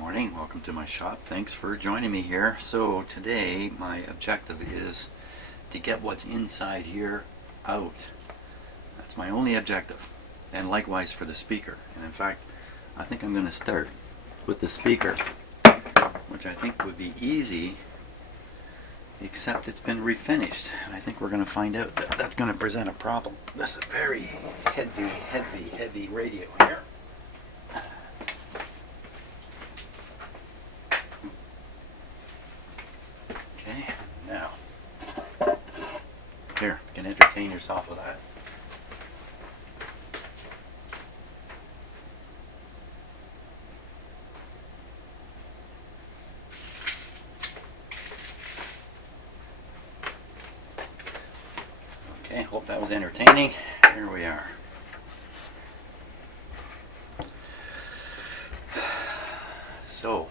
morning, welcome to my shop. Thanks for joining me here. So today my objective is to get what's inside here out. That's my only objective. And likewise for the speaker. And in fact, I think I'm going to start with the speaker, which I think would be easy, except it's been refinished. And I think we're going to find out that that's going to present a problem. This is a very heavy radio here. Okay, now, here, you can entertain yourself with that. Okay, hope that was entertaining. Here we are. So,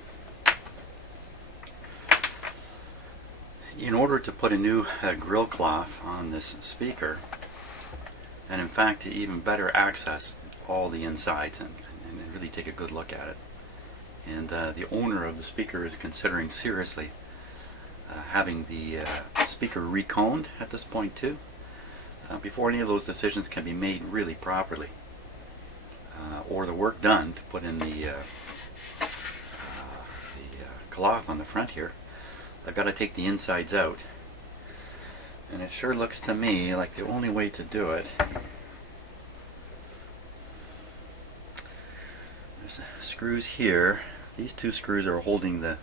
in order to put a new grill cloth on this speaker, and in fact to even better access all the insides and really take a good look at it, and the owner of the speaker is considering seriously having the speaker reconed at this point too, before any of those decisions can be made really properly, or the work done to put in the cloth on the front here. I've got to take the insides out, and it sure looks to me like the only way to do it, there's screws here. These two screws are holding the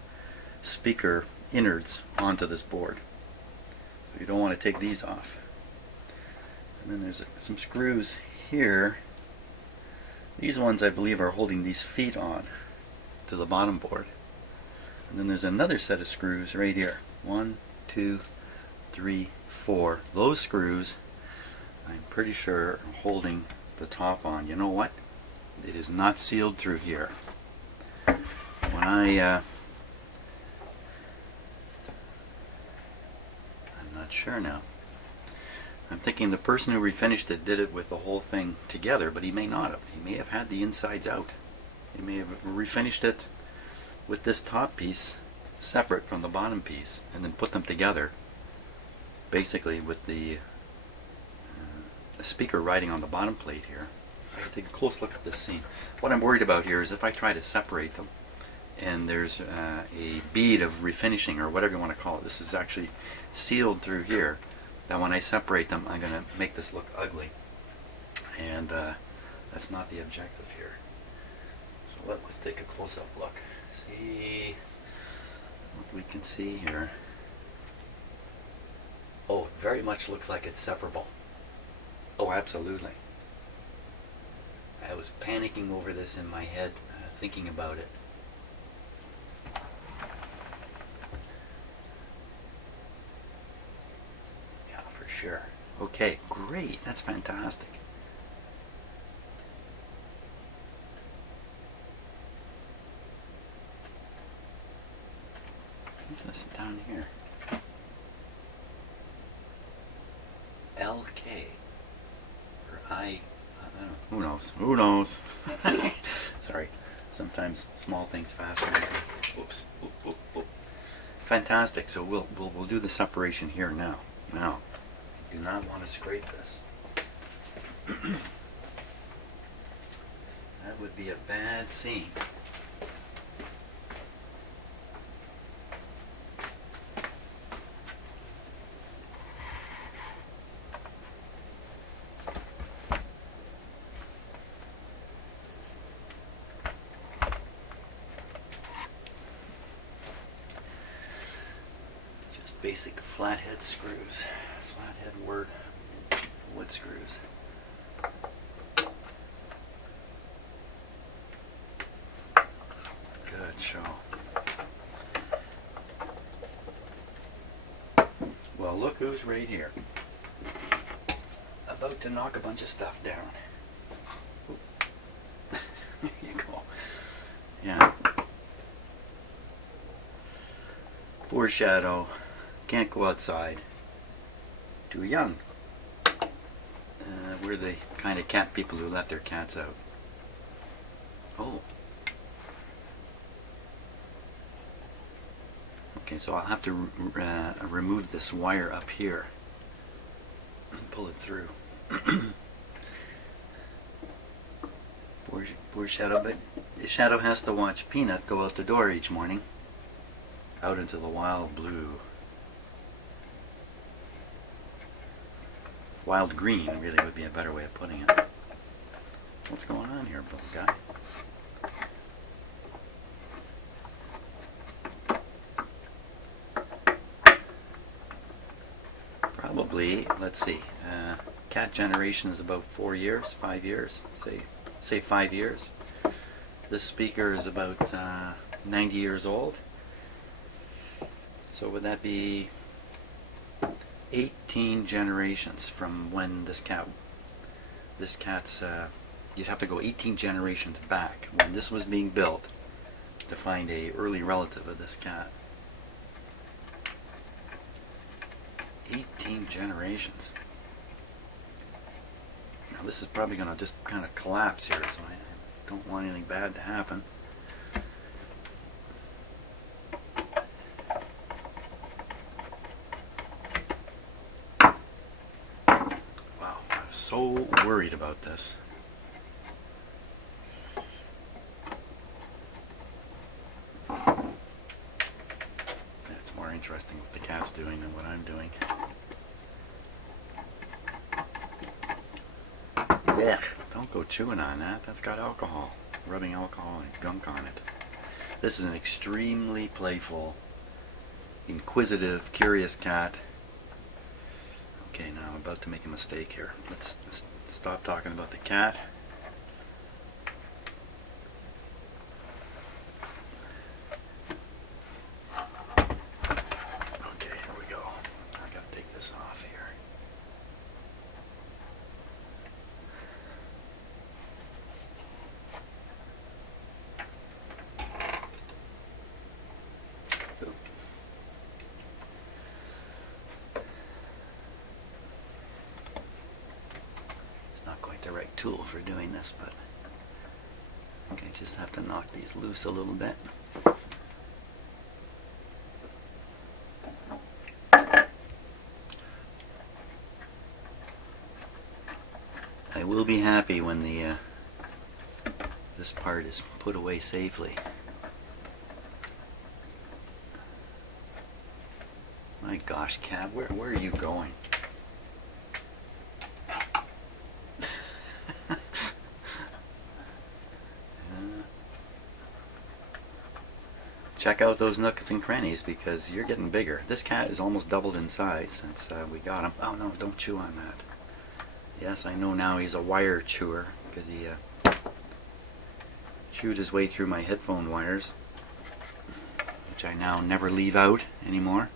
speaker innards onto this board, so you don't want to take these off. And then there's some screws here. These ones I believe are holding these feet on to the bottom board. And then there's another set of screws right here. 1, 2, 3, 4. Those screws, I'm pretty sure, are holding the top on. You know what? It is not sealed through here. When I'm not sure now. I'm thinking the person who refinished it did it with the whole thing together, but he may not have. He may have had the insides out. He may have refinished it with this top piece separate from the bottom piece, and then put them together, basically with the speaker riding on the bottom plate here. I can take a close look at this scene. What I'm worried about here is if I try to separate them, and there's a bead of refinishing, or whatever you want to call it, this is actually sealed through here, that when I separate them I'm going to make this look ugly, and that's not the objective here. So let's take a close-up look. See what we can see here. Oh, it very much looks like it's separable. Oh, absolutely. I was panicking over this in my head, thinking about it. Yeah, for sure. Okay, great. That's fantastic. What's this down here? LK or I don't know. Who knows? Who knows? Sorry. Sometimes small things fascinate me. Oops. Oop, oop, oop. Fantastic. So we'll do the separation here now. Now, you do not want to scrape this. That would be a bad scene. Basic flathead screws, flathead wood screws. Good show. Well, look who's right here. About to knock a bunch of stuff down. There you go. Yeah. Poor Shadow. Can't go outside. Too young. We're the kind of cat people who let their cats out. Oh. Okay, so I'll have to remove this wire up here and pull it through. Poor Shadow, but Shadow has to watch Peanut go out the door each morning, out into the wild blue. Wild green really would be a better way of putting it. What's going on here, little guy? Probably, let's see, cat generation is about 4 years, 5 years, say 5 years. This speaker is about 90 years old. So would that be 18 generations from when this cat's, you'd have to go 18 generations back when this was being built to find a early relative of this cat. 18 generations. Now this is probably going to just kind of collapse here, so I don't want anything bad to happen. Wow, I was so worried about this. It's more interesting what the cat's doing than what I'm doing. Yeah, don't go chewing on that. That's got alcohol, rubbing alcohol and gunk on it. This is an extremely playful, inquisitive, curious cat. Okay, now I'm about to make a mistake here. Let's stop talking about the cat. Okay, here we go. I gotta take this off here. The right tool for doing this, but okay, just have to knock these loose a little bit. I will be happy when the this part is put away safely. My gosh, Cab, where are you going? Check out those nooks and crannies because you're getting bigger. This cat is almost doubled in size since we got him. Oh no, don't chew on that. Yes, I know now he's a wire chewer because he chewed his way through my headphone wires, which I now never leave out anymore.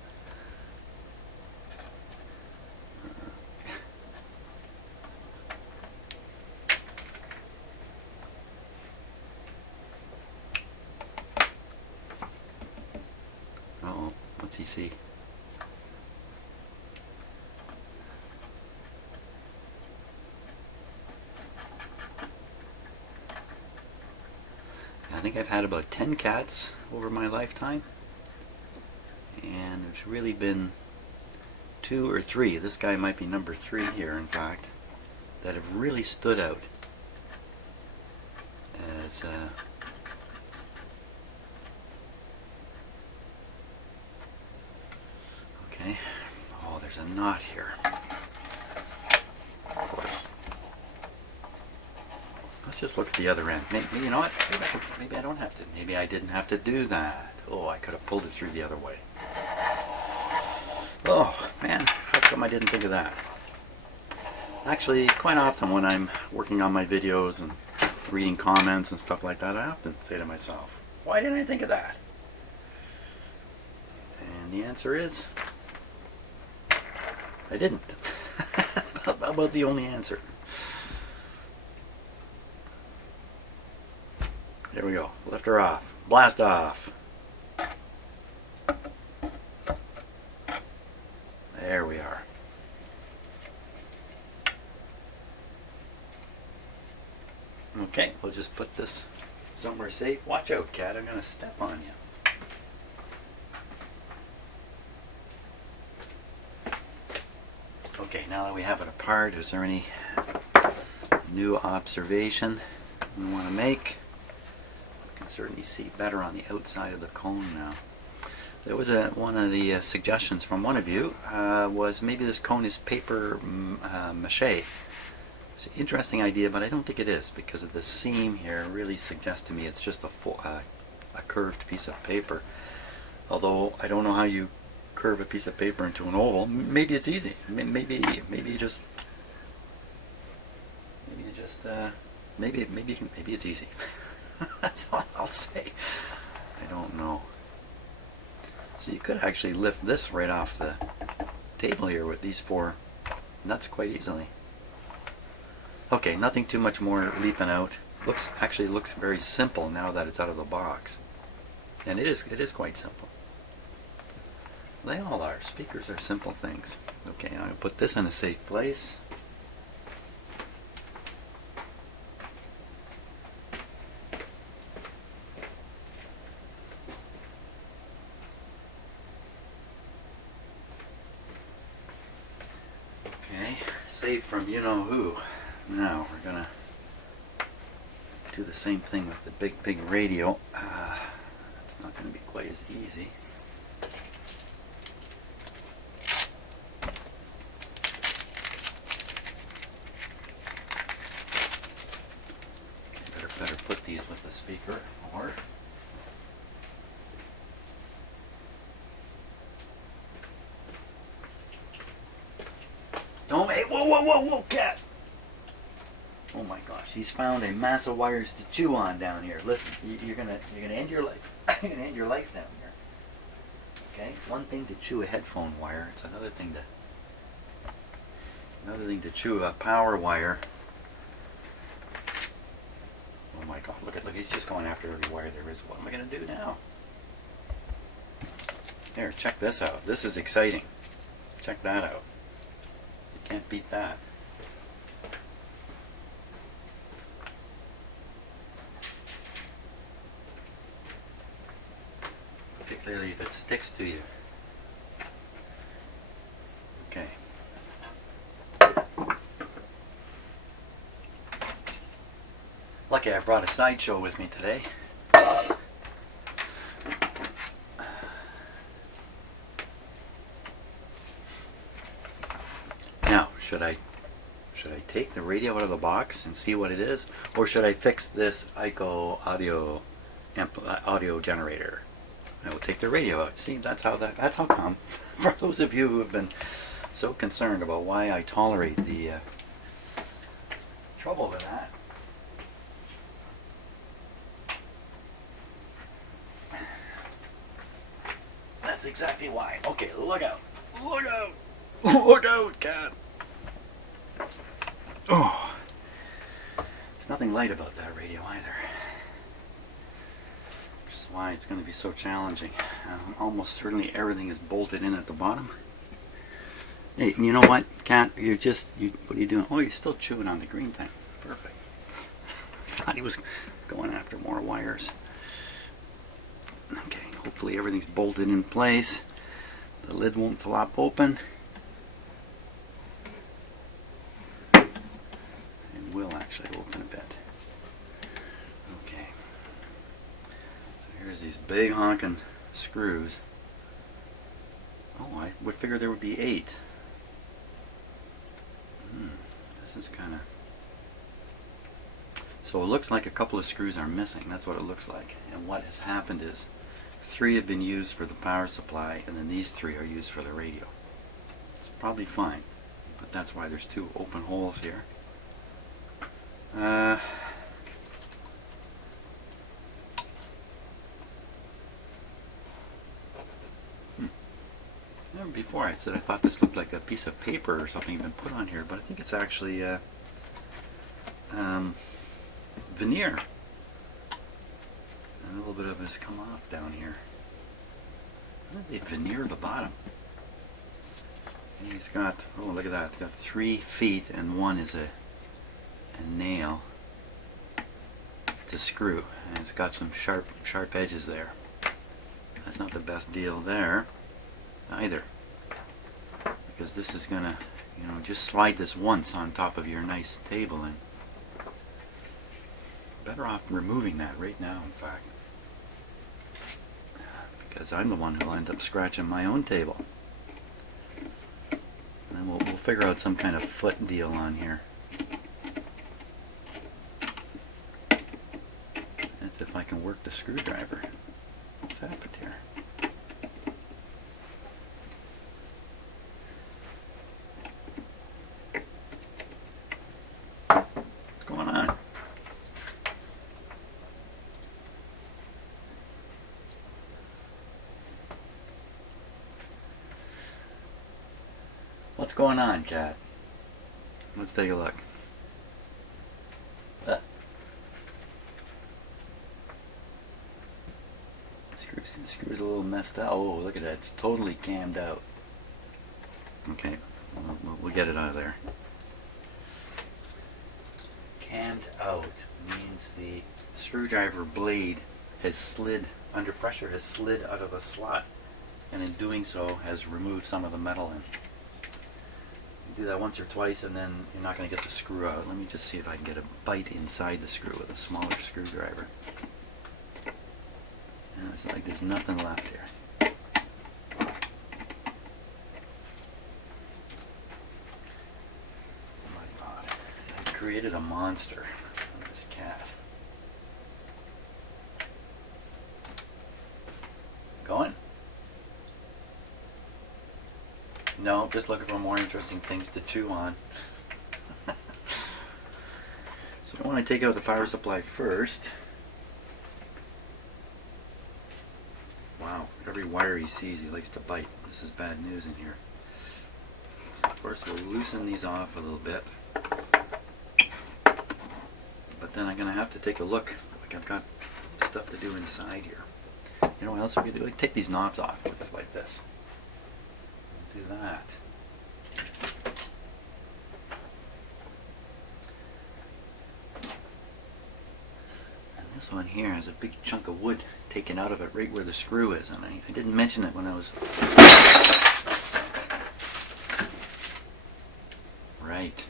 Uh-oh, what's he see? I think I've had about 10 cats over my lifetime, and there's really been 2 or 3, this guy might be number 3 here in fact, that have really stood out as okay. Oh, there's a knot here. Of course. Let's just look at the other end. Maybe, you know what? Maybe I don't have to. Maybe I didn't have to do that. Oh, I could have pulled it through the other way. Oh, man. How come I didn't think of that? Actually, quite often when I'm working on my videos and reading comments and stuff like that, I often say to myself, why didn't I think of that? And the answer is, I didn't. About the only answer. There we go. Lift her off. Blast off. There we are. Okay, we'll just put this somewhere safe. Watch out, cat. I'm going to step on you. Okay, now that we have it apart, is there any new observation we want to make? You can certainly see better on the outside of the cone now. There was one of the suggestions from one of you was maybe this cone is paper mache. It's an interesting idea, but I don't think it is, because of the seam here really suggests to me it's just a curved piece of paper. Although I don't know how you curve a piece of paper into an oval. Maybe it's easy. Maybe it's easy. That's all I'll say. I don't know. So you could actually lift this right off the table here with these 4 nuts quite easily. Okay, nothing too much more leaping out. Actually looks very simple now that it's out of the box. And it is quite simple. They all are. Speakers are simple things. Okay, I'm going to put this in a safe place. Okay, safe from you-know-who. Now we're going to do the same thing with the big radio. It's not going to be quite as easy. Better put these with the speaker, or don't. Hey, whoa, cat! Oh my gosh, he's found a mass of wires to chew on down here. Listen, you're gonna end your life. You're gonna end your life down here. Okay, it's one thing to chew a headphone wire. It's another thing to chew a power wire. Oh my God, look, he's just going after every wire there is. What am I going to do now? Here, check this out. This is exciting. Check that out. You can't beat that. Particularly if it sticks to you. Okay. Lucky I brought a sideshow with me today. Now, should I take the radio out of the box and see what it is, or should I fix this ICO audio generator? I will take the radio out. See, that's how come. For those of you who have been so concerned about why I tolerate the trouble with that. That's exactly why. Okay, look out. Look out. Look out, cat. Oh. There's nothing light about that radio either. Which is why it's going to be so challenging. Almost certainly everything is bolted in at the bottom. Hey, you know what, cat? What are you doing? Oh, you're still chewing on the green thing. Perfect. I thought he was going after more wires. Okay, hopefully everything's bolted in place. The lid won't flop open. It will actually open a bit. Okay. So here's these big honking screws. Oh, I would figure there would be 8. This is kind of... So it looks like a couple of screws are missing. That's what it looks like. And what has happened is 3 have been used for the power supply, and then these 3 are used for the radio. It's probably fine, but that's why there's 2 open holes here. Remember before I said I thought this looked like a piece of paper or something had been put on here, but I think it's actually veneer. And a little bit of it has come off down here. Why did they veneer the bottom? And he's got, oh look at that, it's got 3 feet and 1 is a nail. It's a screw, and it's got some sharp edges there. That's not the best deal there either, because this is gonna you know, just slide this once on top of your nice table, and better off removing that right now, in fact, because I'm the one who'll end up scratching my own table. And then we'll figure out some kind of foot deal on here. That's if I can work the screwdriver. What's happened here? What's going on? What's going on, cat? Let's take a look. Screw's a little messed up. Oh, look at that. It's totally cammed out. Okay, we'll get it out of there. Cammed out means the screwdriver blade has slid, under pressure, has slid out of the slot, and in doing so has removed some of the metal in. Do that once or twice and then you're not going to get the screw out. Let me just see if I can get a bite inside the screw with a smaller screwdriver. And it's like there's nothing left here. Oh my God, I created a monster of this cat. Going? No, just looking for more interesting things to chew on. So I want to take out the power supply first. Wow, every wire he sees he likes to bite. This is bad news in here. So first we'll loosen these off a little bit. But then I'm going to have to take a look. Like I've got stuff to do inside here. You know what else we could do? Like take these knobs off like this. Do that. And this one here has a big chunk of wood taken out of it right where the screw is, and I didn't mention it when I was... Right.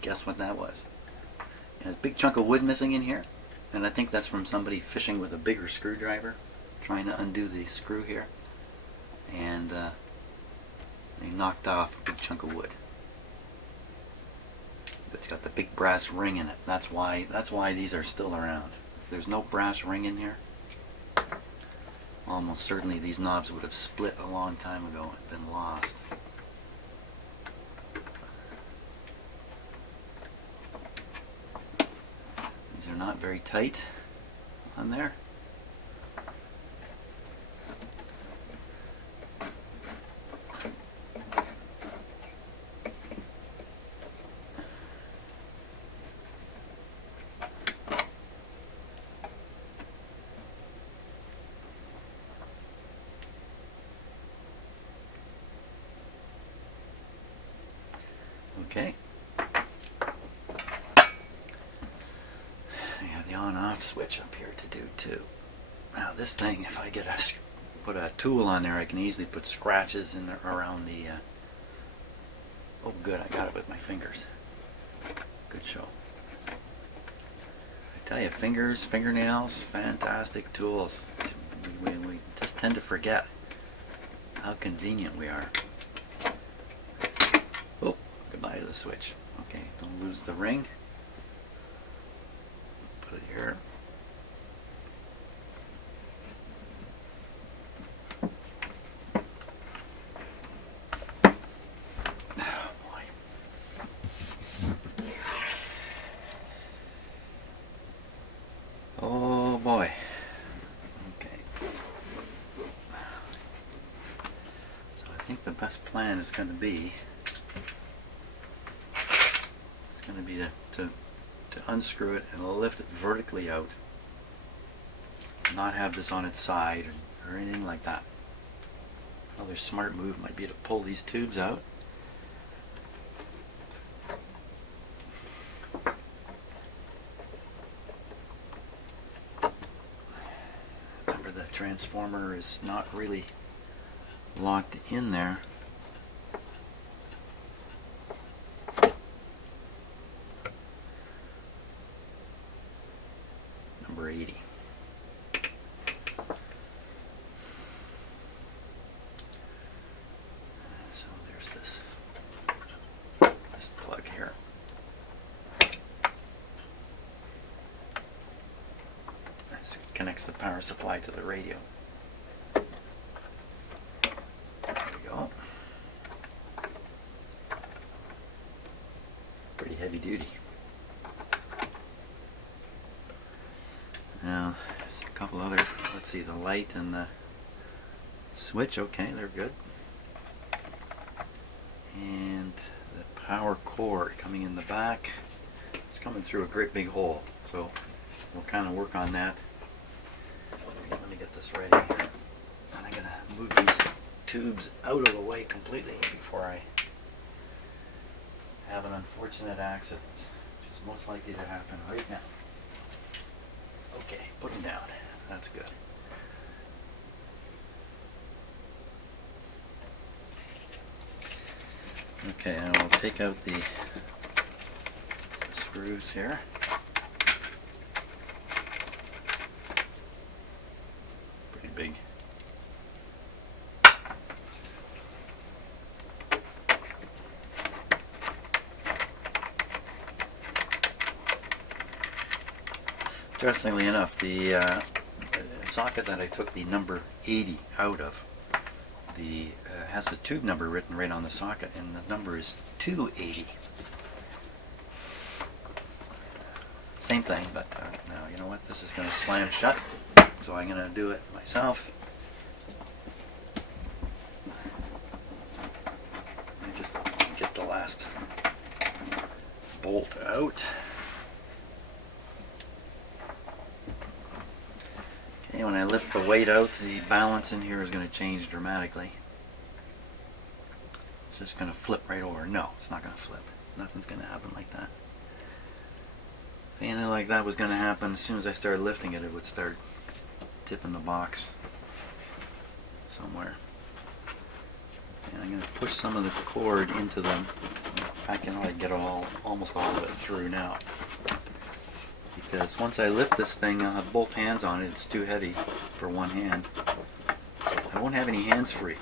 Guess what that was? And a big chunk of wood missing in here, and I think that's from somebody fishing with a bigger screwdriver, trying to undo the screw here. And they knocked off a big chunk of wood. It's got the big brass ring in it. That's why these are still around. If there's no brass ring in here, almost certainly these knobs would have split a long time ago and been lost. These are not very tight on there. Okay. I have the on-off switch up here to do too. Now this thing, if I get put a tool on there, I can easily put scratches in there around the. Oh, good! I got it with my fingers. Good show. I tell you, fingernails, fantastic tools. We just tend to forget how convenient we are. Oh, goodbye to the switch. Okay, don't lose the ring. Put it here. Oh boy. Oh boy. Okay. So I think the best plan is going to be to unscrew it and lift it vertically out, not have this on its side or anything like that. Another smart move might be to pull these tubes out. Remember, the transformer is not really locked in there. number 80. So there's this plug here. This connects the power supply to the radio. There we go. Pretty heavy duty. Now, there's a couple other, let's see, the light and the switch, okay, they're good. And the power cord coming in the back, it's coming through a great big hole, so we'll kind of work on that. Let me get this ready here. And I'm going to move these tubes out of the way completely before I have an unfortunate accident, which is most likely to happen right now. Okay, put them down. That's good. Okay, and I'll take out the screws here. Pretty big. Interestingly enough, the socket that I took the number 80 out of has the tube number written right on the socket, and the number is 280. Same thing, but now you know what? This is going to slam shut, so I'm going to do it myself. Let me just get the last bolt out. Okay, when I lift the weight out, the balance in here is going to change dramatically. It's just going to flip right over. No, it's not going to flip. Nothing's going to happen like that. If anything like that was going to happen, as soon as I started lifting it, it would start tipping the box somewhere. And I'm going to push some of the cord into them. I can already get almost all of it through now. Because once I lift this thing, I'll have both hands on it. It's too heavy for one hand. I won't have any hands free.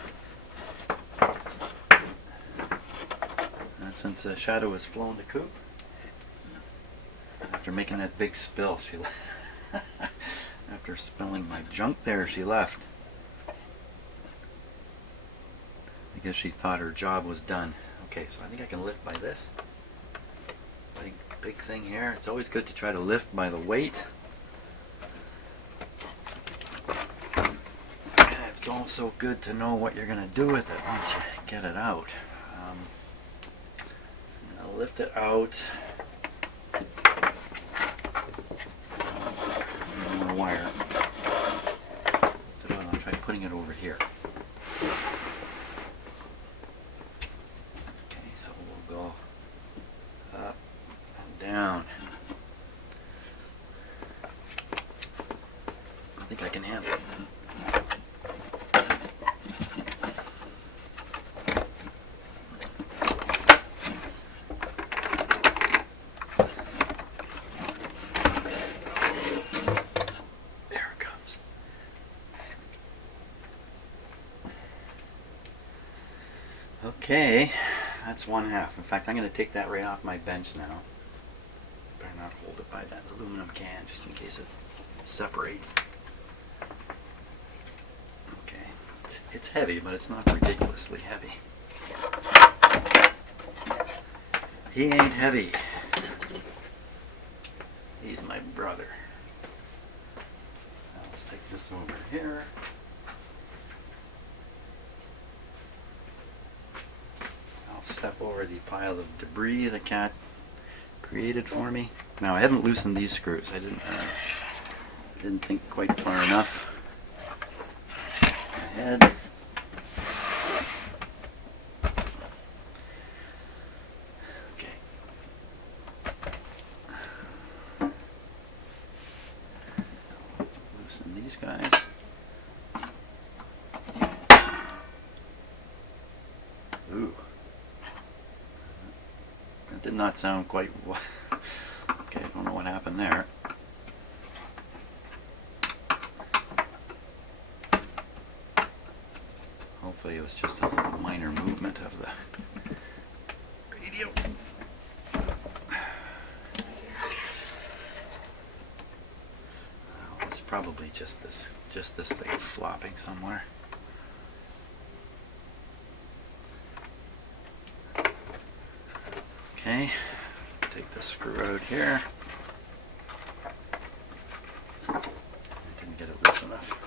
And since Shadow has flown the coop, after making that big spill, she after spilling my junk there, she left. I guess she thought her job was done. Okay, so I think I can lift by this. Big thing here. It's always good to try to lift by the weight. And it's also good to know what you're going to do with it once you get it out. I'll lift it out. The wire. So I'll try putting it over here. Okay, so we'll go up and down. I think I can handle it. Okay, that's one half. In fact, I'm going to take that right off my bench now. Better not hold it by that aluminum can just in case it separates. Okay, it's heavy, but it's not ridiculously heavy. He ain't heavy. He's my brother. Now let's take this over here. Step over the pile of debris the cat created for me. Now I haven't loosened these screws. I didn't think quite far enough ahead. Okay. Loosen these guys. Ooh. Did not sound quite okay, I don't know what happened there. is just a minor movement of the radio. Oh, it's probably just this thing flopping somewhere. Okay, take the screw out here. I didn't get it loose enough.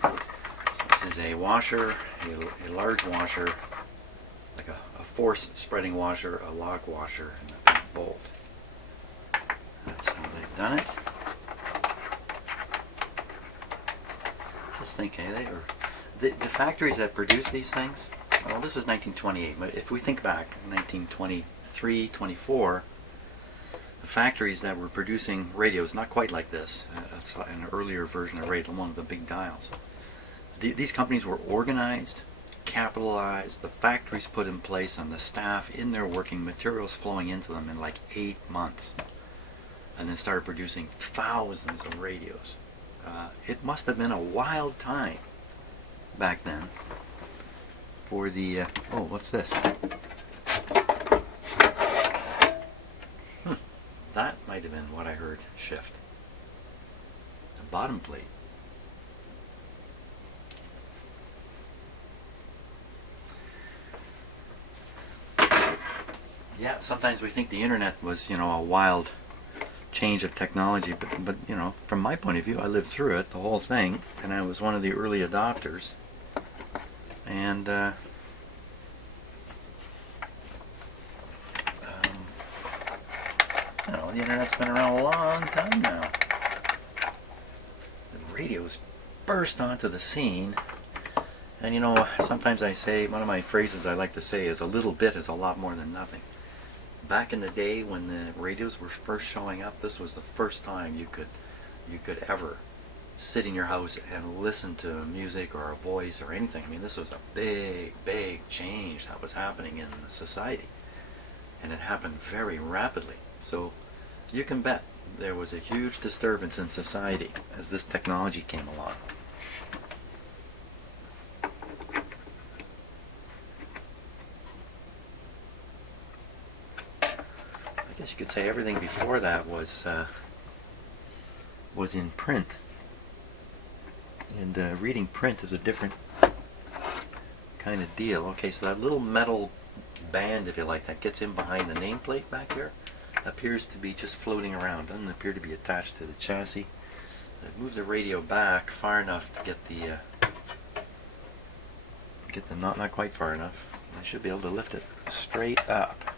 So this is a washer, a large washer, like a force spreading washer, a lock washer, and a big bolt. That's how they've done it. Just think, hey, the factories that produce these things, well, this is 1928, but if we think back, 1923, 24, the factories that were producing radios, not quite like this, an earlier version of radio, one of the big dials. These companies were organized, capitalized, the factories put in place, and the staff in there working, materials flowing into them in like 8 months, and then started producing thousands of radios. It must have been a wild time back then for the oh, what's this? That might have been what I heard shift. The bottom plate. Yeah, sometimes we think the internet was, a wild change of technology, but from my point of view, I lived through it, the whole thing, and I was one of the early adopters. And the internet's been around a long time now. The radios burst onto the scene, and sometimes I say, one of my phrases I like to say is, a little bit is a lot more than nothing. Back in the day when the radios were first showing up, this was the first time you could ever sit in your house and listen to music or a voice or anything. I mean, this was a big, big change that was happening in society, and it happened very rapidly. So you can bet there was a huge disturbance in society as this technology came along. I guess you could say everything before that was in print, and reading print is a different kind of deal. Okay, so that little metal band, if you like, that gets in behind the nameplate back here appears to be just floating around, doesn't appear to be attached to the chassis. I've moved the radio back far enough to get the not quite far enough. I should be able to lift it straight up.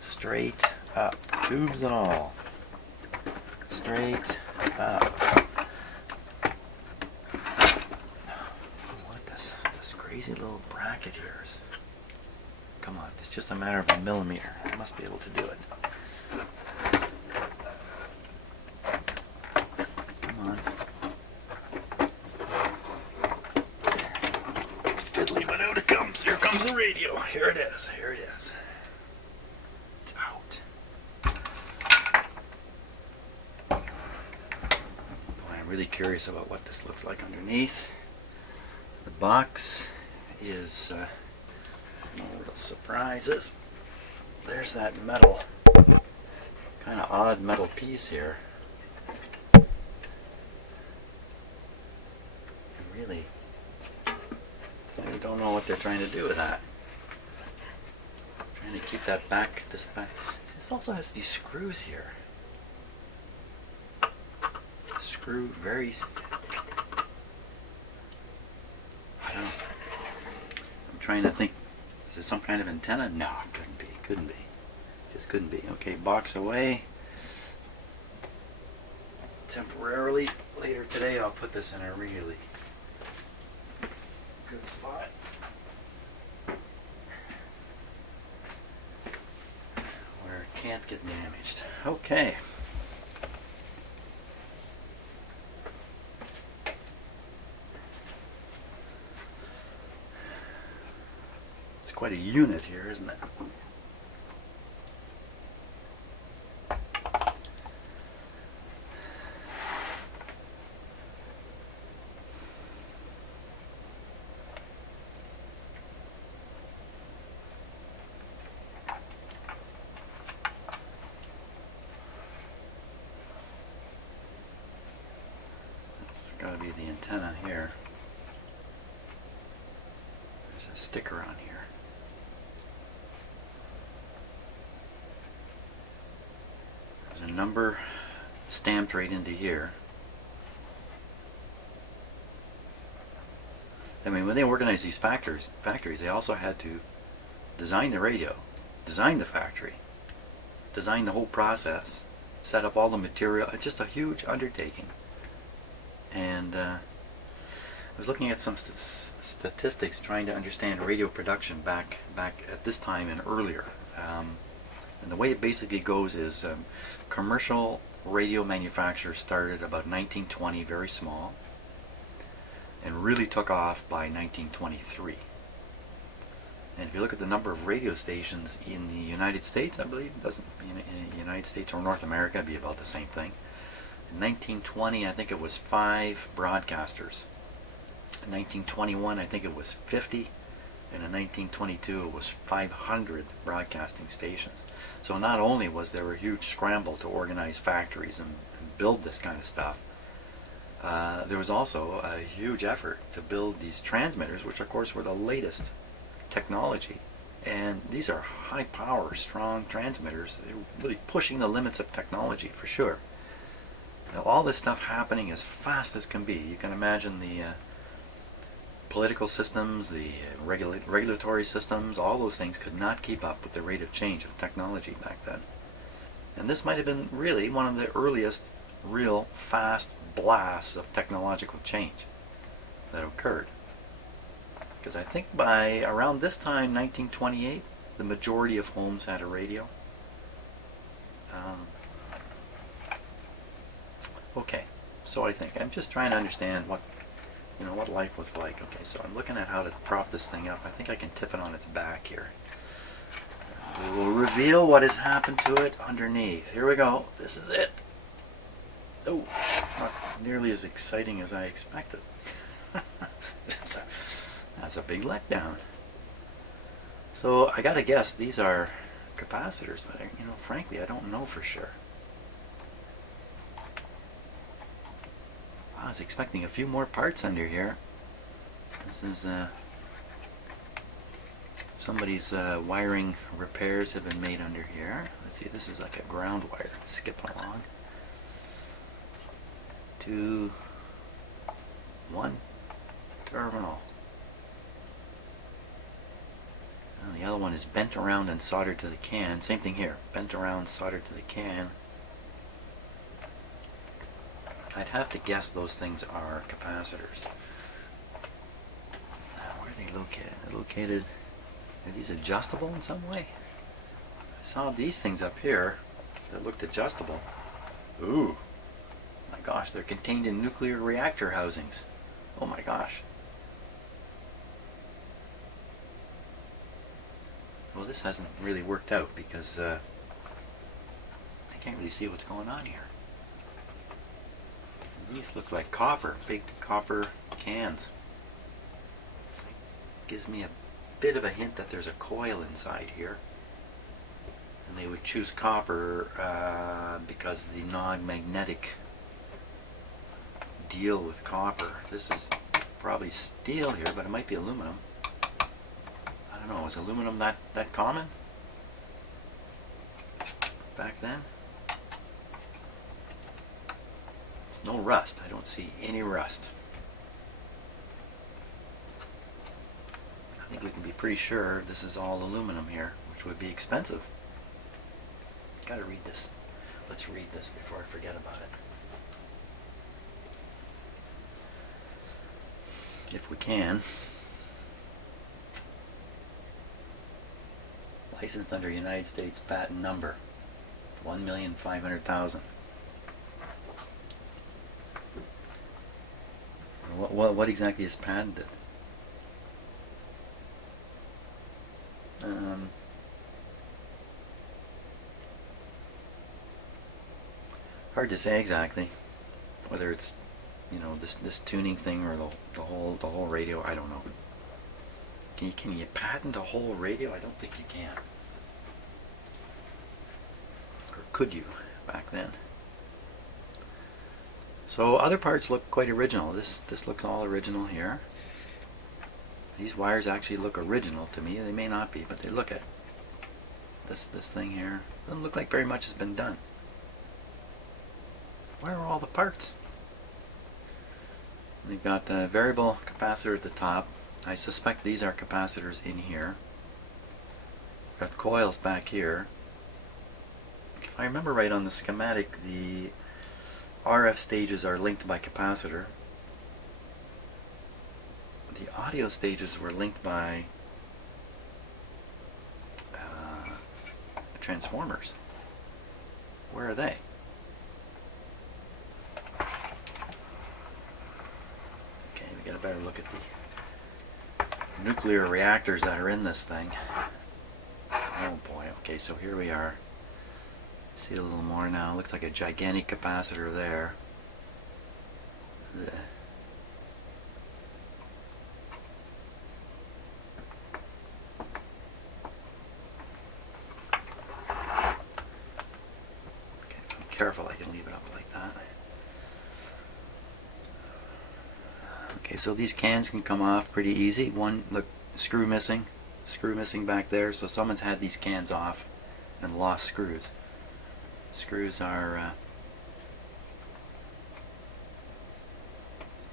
Straight up, tubes and all. Straight up. What this crazy little bracket here is. Come on, it's just a matter of a millimeter. I must be able to do it. Come on. Fiddly, but out it comes. Here comes the radio. Here it is. Here it is. It's out. Boy, I'm really curious about what this looks like underneath. The box is no little surprises. There's that metal, kind of odd metal piece here. I really don't know what they're trying to do with that. Trying to keep that back, this back. This also has these screws here. The screw, I don't know. I'm trying to think. Is it some kind of antenna? No, it couldn't be. Couldn't be. Just couldn't be. Okay, box away. Temporarily. Later today I'll put this in a really good spot. Where it can't get damaged. Okay. It's quite a unit here, isn't it? you the antenna here. There's a sticker on here. There's a number stamped right into here. I mean, when they organized these factories, they also had to design the radio, design the factory, design the whole process, set up all the material. It's just a huge undertaking. And I was looking at some statistics trying to understand radio production back at this time and earlier. And the way it basically goes is commercial radio manufacture started about 1920, very small, and really took off by 1923. And if you look at the number of radio stations in the United States, I believe it doesn't, in the United States or North America, it'd be about the same thing. In 1920, I think it was 5 broadcasters. In 1921, I think it was 50. And in 1922, it was 500 broadcasting stations. So not only was there a huge scramble to organize factories and build this kind of stuff, there was also a huge effort to build these transmitters, which of course were the latest technology. And these are high power, strong transmitters. They're really pushing the limits of technology for sure. Now, all this stuff happening as fast as can be. You can imagine the political systems, the regulatory systems, all those things could not keep up with the rate of change of technology back then. And this might have been really one of the earliest real fast blasts of technological change that occurred. Because I think by around this time, 1928, the majority of homes had a radio. Okay, so I think I'm just trying to understand what life was like. Okay, so I'm looking at how to prop this thing up. I think I can tip it on its back here. We will reveal what has happened to it underneath. Here we go. This is it. Oh, not nearly as exciting as I expected. That's a big letdown. So I gotta guess these are capacitors, but frankly, I don't know for sure. I was expecting a few more parts under here. This is somebody's wiring repairs have been made under here. Let's see, this is like a ground wire. Skip along. 2, 1 terminal. And the other one is bent around and soldered to the can. Same thing here. Bent around, soldered to the can. I'd have to guess those things are capacitors. Where are they located? They're located... Are these adjustable in some way? I saw these things up here that looked adjustable. Ooh. My gosh, they're contained in nuclear reactor housings. Oh my gosh. Well, this hasn't really worked out because I can't really see what's going on here. These look like copper, big copper cans. Gives me a bit of a hint that there's a coil inside here. And they would choose copper because the non-magnetic deal with copper. This is probably steel here, but it might be aluminum. I don't know, is aluminum that common back then? No rust. I don't see any rust. I think we can be pretty sure this is all aluminum here, which would be expensive. Gotta read this. Let's read this before I forget about it. If we can. Licensed under United States patent number 1,500,000. What exactly is patented? Hard to say exactly. Whether it's this tuning thing or the whole radio, I don't know. Can you patent a whole radio? I don't think you can. Or could you back then? So other parts look quite original. This looks all original here. These wires actually look original to me. They may not be, but they look it. This thing here doesn't look like very much has been done. Where are all the parts? We've got the variable capacitor at the top. I suspect these are capacitors in here. Got coils back here. If I remember right on the schematic, the RF stages are linked by capacitor. The audio stages were linked by transformers. Where are they? Okay, we get a better look at the nuclear reactors that are in this thing. Oh boy, okay, so here we are. See a little more now. Looks like a gigantic capacitor there. Careful, I can leave it up like that. Okay, so these cans can come off pretty easy. One, look, screw missing back there. So someone's had these cans off and lost screws. Screws are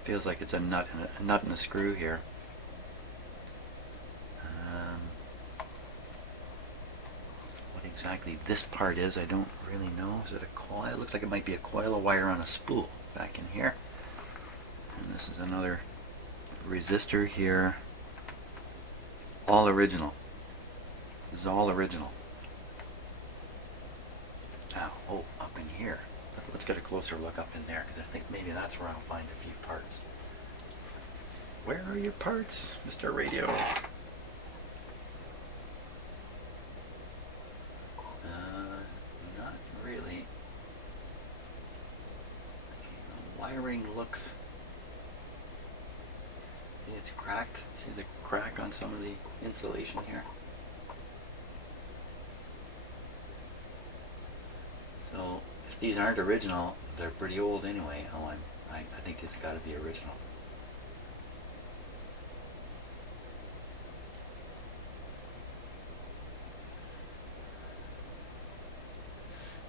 feels like it's a nut and a screw here. Exactly this part is, I don't really know. Is it a coil? It looks like it might be a coil of wire on a spool back in here. And this is another resistor here. All original. This is all original. Now, oh, up in here. Let's get a closer look up in there, because I think maybe that's where I'll find a few parts. Where are your parts, Mr. Radio? Wiring looks, it's cracked. See the crack on some of the insulation here? So if these aren't original, they're pretty old anyway. Oh, I think this has got to be original.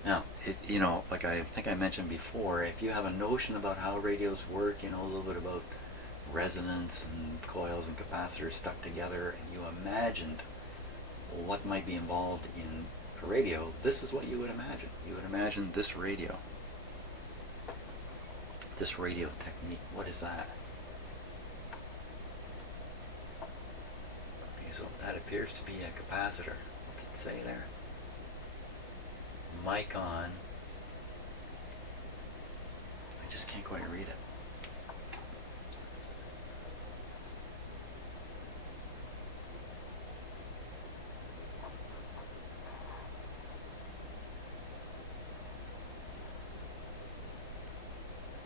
Now, you know, like I think I mentioned before, if you have a notion about how radios work, you know, a little bit about resonance and coils and capacitors stuck together, and you imagined what might be involved in a radio, this is what you would imagine. You would imagine this radio. This radio technique. What is that? Okay, so that appears to be a capacitor. What's it say there? Mic on. I just can't quite read it.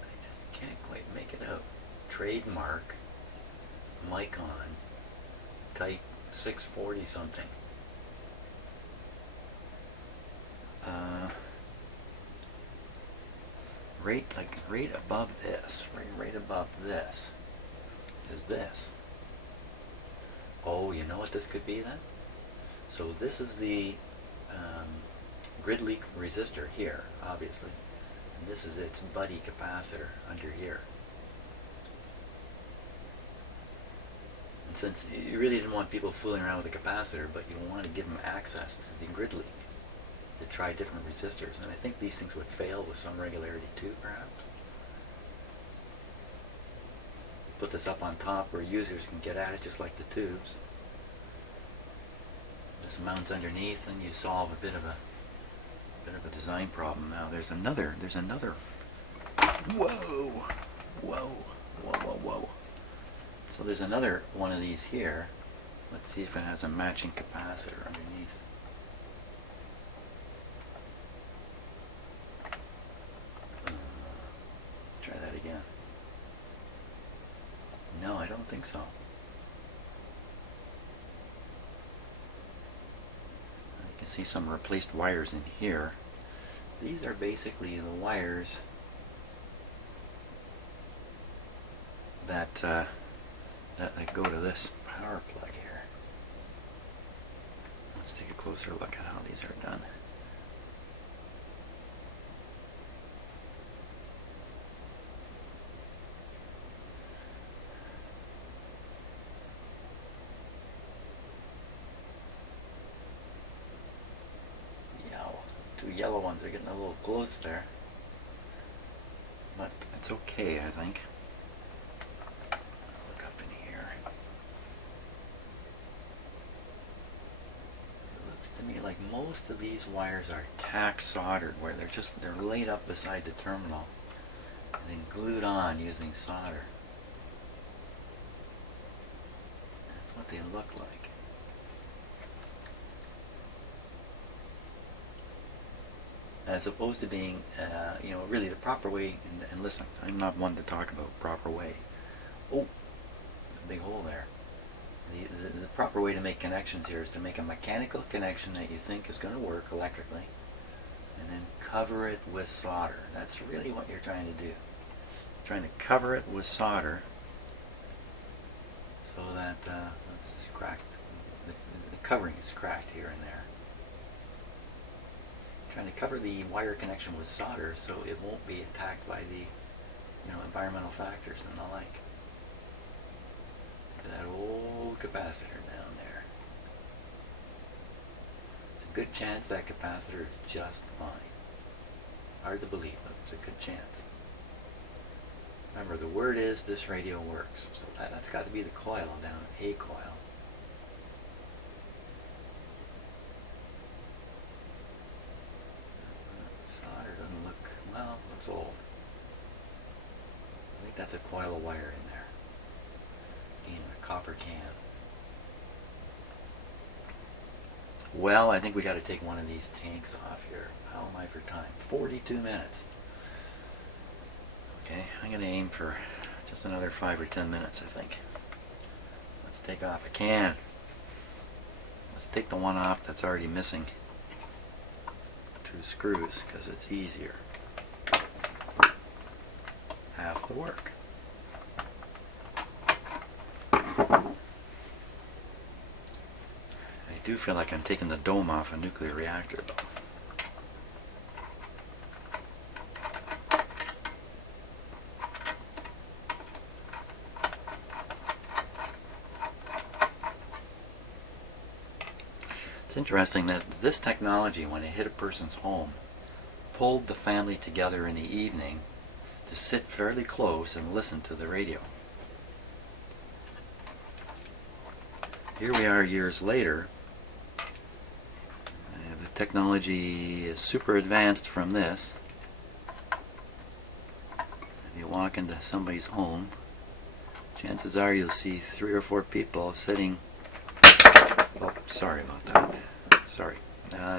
I just can't quite make it out. Trademark. Mic on. Type 640 something. Right above this, right above this, is this. Oh, you know what this could be then? So this is the grid leak resistor here, obviously. And this is its buddy capacitor under here. And since you really didn't want people fooling around with the capacitor, but you want to give them access to the grid leak, to try different resistors, and I think these things would fail with some regularity too, perhaps. Put this up on top where users can get at it just like the tubes. This mounts underneath, and you solve a bit of a design problem. Now there's another. Whoa. So there's another one of these here. Let's see if it has a matching capacitor underneath. Try that again. No, I don't think so. You can see some replaced wires in here. These are basically the wires that go to this power plug here. Let's take a closer look at how these are done. Two yellow ones are getting a little close there, but it's okay, I think. Look up in here. It looks to me like most of these wires are tack soldered, where they're laid up beside the terminal and then glued on using solder. That's what they look like. As opposed to being, really the proper way, and listen, I'm not one to talk about proper way. Oh, there's a big hole there. The proper way to make connections here is to make a mechanical connection that you think is going to work electrically, and then cover it with solder. That's really what you're trying to do. You're trying to cover it with solder so that this is cracked. The covering is cracked here and there. Trying to cover the wire connection with solder so it won't be attacked by the environmental factors and the like. Look at that old capacitor down there. It's a good chance that capacitor is just fine. Hard to believe, but it's a good chance. Remember, the word is this radio works. So that's got to be the coil down, a coil. Looks old. I think that's a coil of wire in there. Again, a copper can. Well, I think we got to take one of these tanks off here. How am I for time? 42 minutes. Okay, I'm going to aim for just another 5 or 10 minutes, I think. Let's take off a can. Let's take the one off that's already missing 2 screws, because it's easier. Half the work. I do feel like I'm taking the dome off a nuclear reactor, though. It's interesting that this technology, when it hit a person's home, pulled the family together in the evening to sit fairly close and listen to the radio. Here we are years later. The technology is super advanced from this. If you walk into somebody's home, chances are you'll see 3 or 4 people sitting, oh, sorry about that, sorry,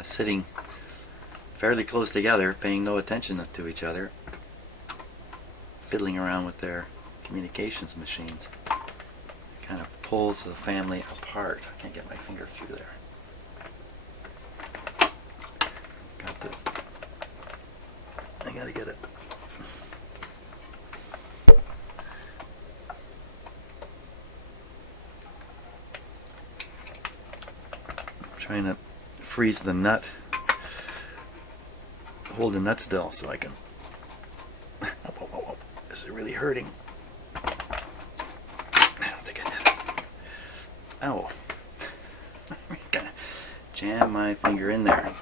sitting fairly close together, paying no attention to each other, fiddling around with their communications machines. It kind of pulls the family apart. I can't get my finger through there. I gotta get it. I'm trying to freeze the nut. Hold the nut still so I can. Is it really hurting? I don't think I did it. Ow. I'm gonna jam my finger in there.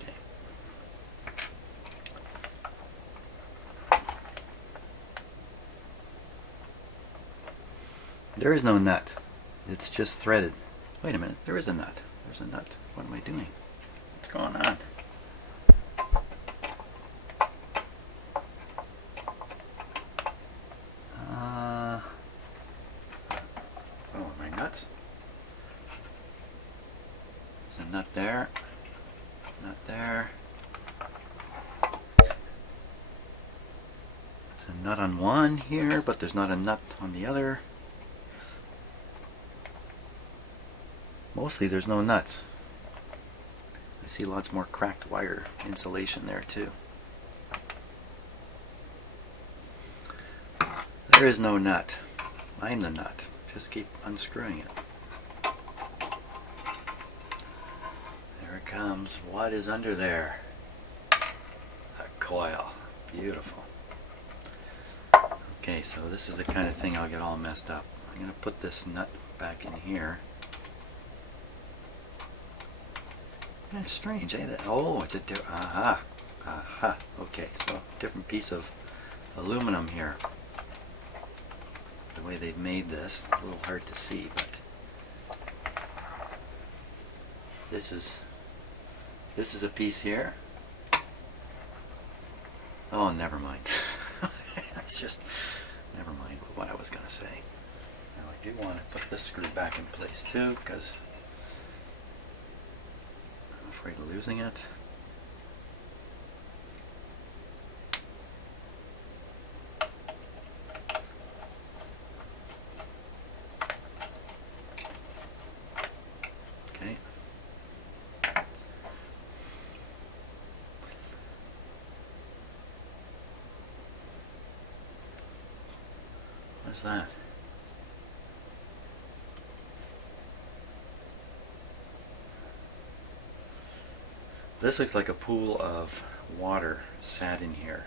Okay. There is no nut. It's just threaded. Wait a minute. There is a nut. There's a nut. What am I doing? What's going on? There's a nut there, nut there. There's a nut on one here, but there's not a nut on the other. Mostly there's no nuts. I see lots more cracked wire insulation there too. There is no nut. I'm the nut. Just keep unscrewing it. There it comes. What is under there? A coil. Beautiful. Okay, so this is the kind of thing I'll get all messed up. I'm going to put this nut back in here. Kind of strange, eh? Oh, it's a aha. Aha. Okay, so different piece of aluminum here. The way they've made this, a little hard to see, but this is a piece here. Oh, never mind. That's just never mind what I was going to say. Now I do want to put this screw back in place too, because I'm afraid of losing it. Okay. What's that? This looks like a pool of water sat in here.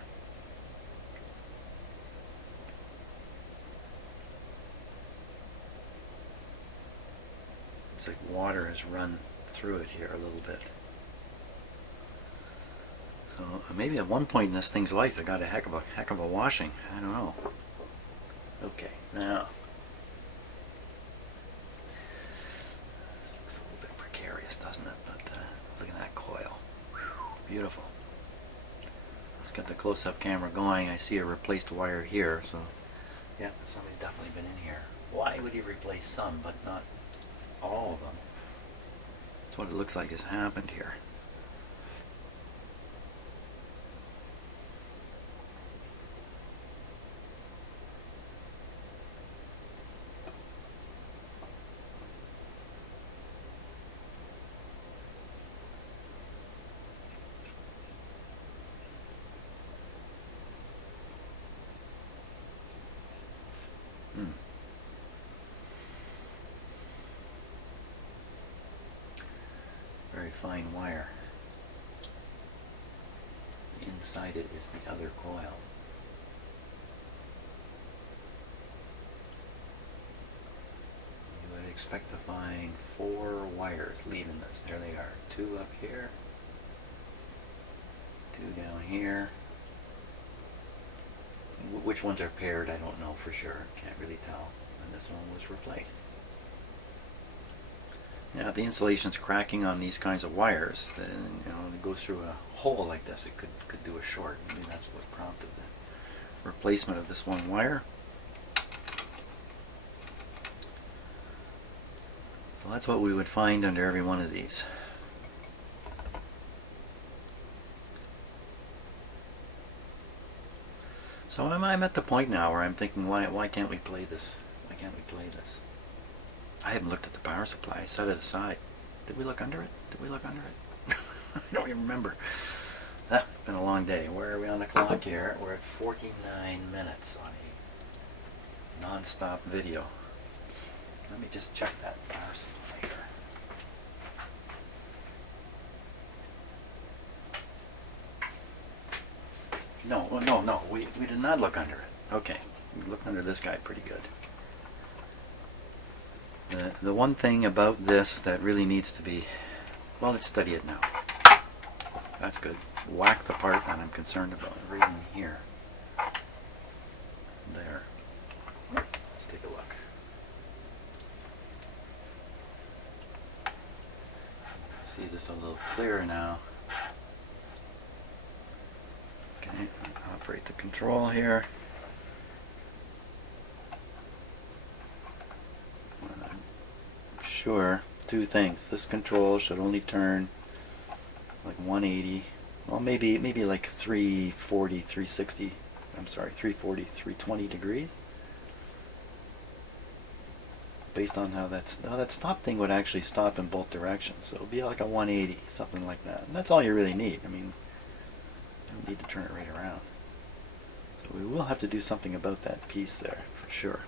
It's like water has run through it here a little bit. So maybe at one point in this thing's life it got a heck of a washing. I don't know. Okay, now this looks a little bit precarious, doesn't it? But look at that coil. Whew, beautiful. Let's get the close-up camera going. I see a replaced wire here, so yeah, somebody's definitely been in here. Why would he replace some but not all of them? That's what it looks like has happened here. Very fine wire. Inside it is the other coil. You would expect to find 4 wires leaving this. There they are. 2 up here, 2 down here. Which ones are paired, I don't know for sure. Can't really tell. And this one was replaced. Now, if the insulation's cracking on these kinds of wires, then it goes through a hole like this. It could do a short. Maybe that's what prompted the replacement of this one wire. So that's what we would find under every one of these. So I'm at the point now where I'm thinking, why can't we play this? Why can't we play this? I haven't looked at the power supply. I set it aside. Did we look under it? Did we look under it? I don't even remember. It's been a long day. Where are we on the clock here? We're at 49 minutes on a non-stop video. Let me just check that power supply here. No. We did not look under it. Okay. We looked under this guy pretty good. The one thing about this that really needs to be, well, let's study it now. That's good. Whack the part that I'm concerned about. Right in here. There. Let's take a look. See this a little clearer now. Okay, operate the control here. Sure, 2 things. This control should only turn like 180, well maybe like 340, 360, I'm sorry, 340, 320 degrees. Based on how that stop thing would actually stop in both directions. So it would be like a 180, something like that. And that's all you really need. I mean, you don't need to turn it right around. So we will have to do something about that piece there, for sure.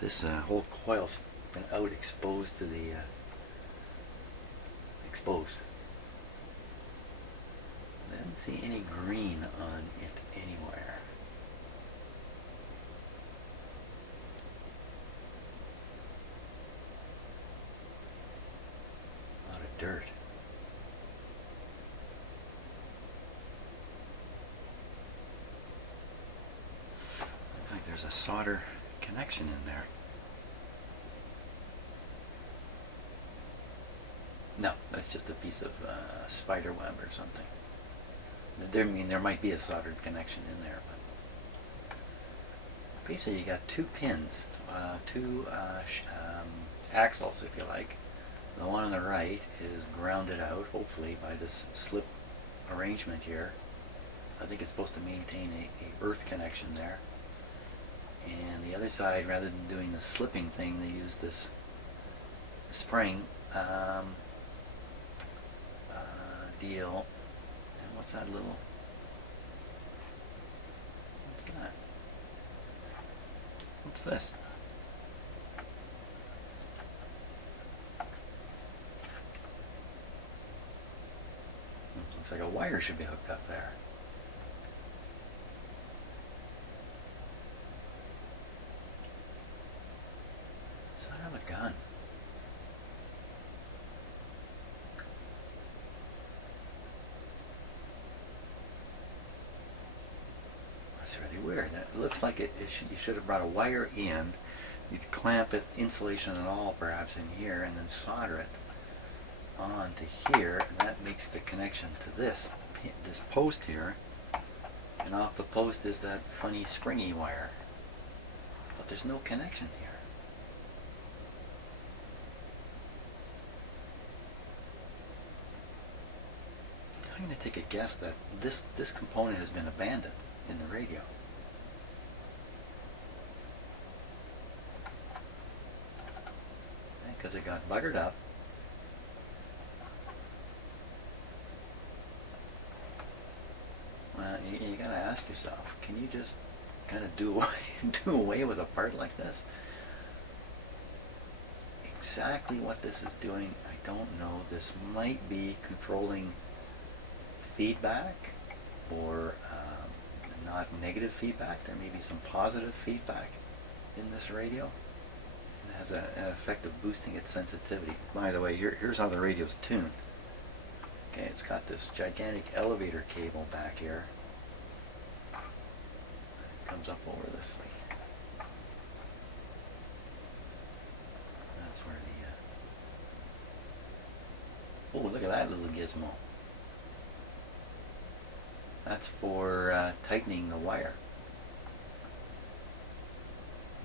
This whole coil's been out exposed to the exposed. I didn't see any green on it anywhere. A lot of dirt. Looks like there's a solder connection in there. No, that's just a piece of spider web or something. There might be a soldered connection in there, but basically you got two pins, two axles, if you like. The one on the right is grounded out, hopefully, by this slip arrangement here. I think it's supposed to maintain a earth connection there. And the other side, rather than doing the slipping thing, they use this spring deal. And what's that little? What's that? What's this? Looks like a wire should be hooked up there. Does that have a gun? That's really weird. It looks like you should have brought a wire in. You could clamp it, insulation and all, perhaps in here, and then solder it onto here, and that makes the connection to this post here. And off the post is that funny springy wire. But there's no connection here. I'm going to take a guess that this component has been abandoned in the radio. Because it got buggered up. Well, you gotta ask yourself, can you just kind of do away with a part like this? Exactly what this is doing, I don't know. This might be controlling feedback, or not negative feedback. There may be some positive feedback in this radio. It has an effect of boosting its sensitivity. By the way, here's how the radio's tuned. Okay, it's got this gigantic elevator cable back here. It comes up over this thing. That's where the... oh, look at that little gizmo. That's for tightening the wire.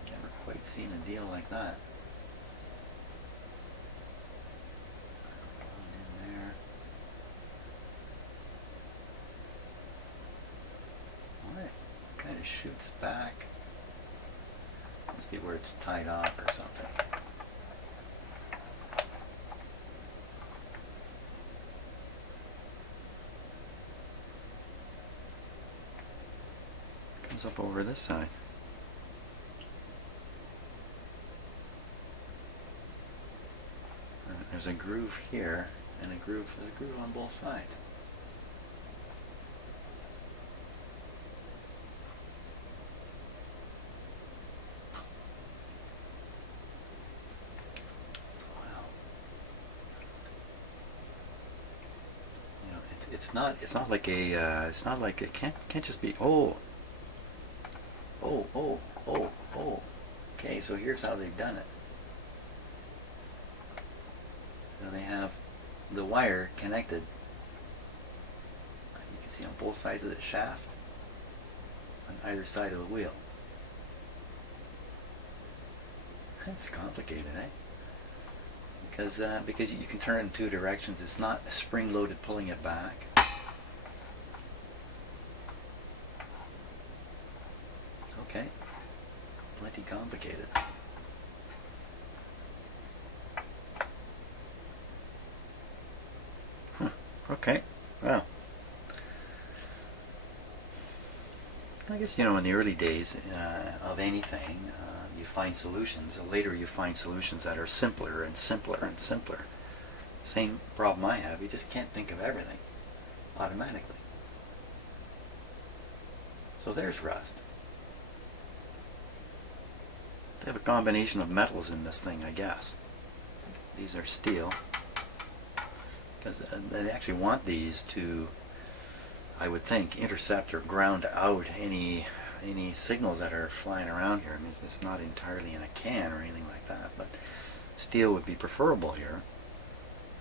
Never quite seen a deal like that. In there. Well, it kind of shoots back. Must be where it's tied off or something. Comes up over this side. There's a groove here, and there's a groove on both sides. Wow. You know, it's not like it can't just be oh. Okay, so here's how they've done it. So they have the wire connected. You can see on both sides of the shaft, on either side of the wheel. It's complicated, eh? Because you can turn it in two directions. It's not spring-loaded pulling it back. Okay, plenty complicated. Okay, well, I guess, you know, in the early days of anything, you find solutions. Later you find solutions that are simpler and simpler and simpler. Same problem I have, you just can't think of everything automatically. So there's rust. They have a combination of metals in this thing, I guess. These are steel, because they actually want these to, I would think, intercept or ground out any signals that are flying around here. I mean, it's not entirely in a can or anything like that, but steel would be preferable here,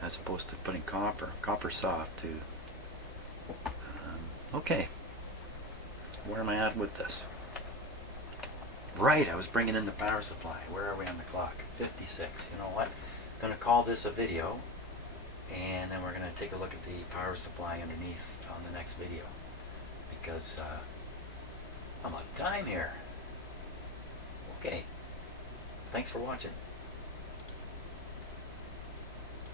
as opposed to putting copper soft to. Okay, where am I at with this? Right, I was bringing in the power supply. Where are we on the clock? 56. You know what? I'm going to call this a video, and then we're going to take a look at the power supply underneath on the next video, because I'm out of time here. Okay, thanks for watching.